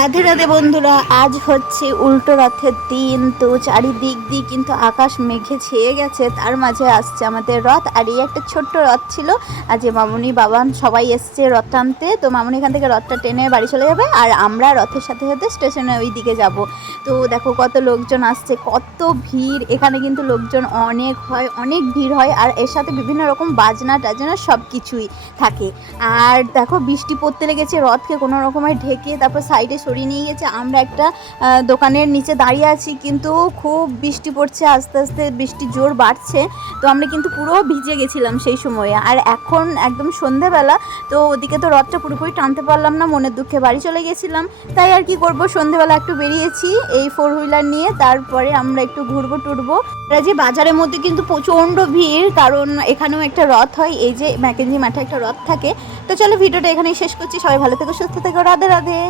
রাধে রাধে বন্ধুরা, আজ হচ্ছে উল্টো রথের দিন। তো চারিদিক দিয়ে কিন্তু আকাশ মেঘে ছেয়ে গেছে, তার মাঝে আসছে আমাদের রথ। আর এই একটা ছোট্ট রথ ছিল। আজ মামুনি বাবান সবাই এসছে রথ টানতে। তো মামুনি এখান থেকে রথটা টেনে বাড়ি চলে যাবে, আর আমরা রথের সাথে সাথে স্টেশনে ওই দিকে যাব। তো দেখো কত লোকজন আসছে, কত ভিড়। এখানে কিন্তু লোকজন অনেক হয়, অনেক ভিড় হয়। আর এর সাথে বিভিন্ন রকম বাজনা টাজনা সব কিছুই থাকে। আর দেখো বৃষ্টি পড়তে লেগেছে, রথকে কোনো রকমের ঢেকে তারপর সাইডে সরিয়ে নিয়ে গেছে। আমরা একটা দোকানের নিচে দাঁড়িয়ে আছি, কিন্তু খুব বৃষ্টি পড়ছে, আস্তে আস্তে বৃষ্টি জোর বাড়ছে। তো আমরা কিন্তু পুরো ভিজে গেছিলাম সেই সময়ে। আর এখন একদম সন্ধেবেলা, তো ওদিকে তো রথটা পুরোপুরি টানতে পারলাম না, মনের দুঃখে বাড়ি চলে গেছিলাম। তাই আর কি করব, সন্ধেবেলা একটু বেরিয়েছি এই 4 হুইলার নিয়ে, তারপরে আমরা একটু ঘুরবো টুরবো। যে বাজারের মধ্যে কিন্তু প্রচণ্ড ভিড়, কারণ এখানেও একটা রথ হয়, এই যে ম্যাকেঞ্জি মাঠে একটা রথ থাকে। তো চলো ভিডিওটা এখানেই শেষ করছি। সবাই ভালো থেকো, সুস্থ থেকো, রাধে রাধে।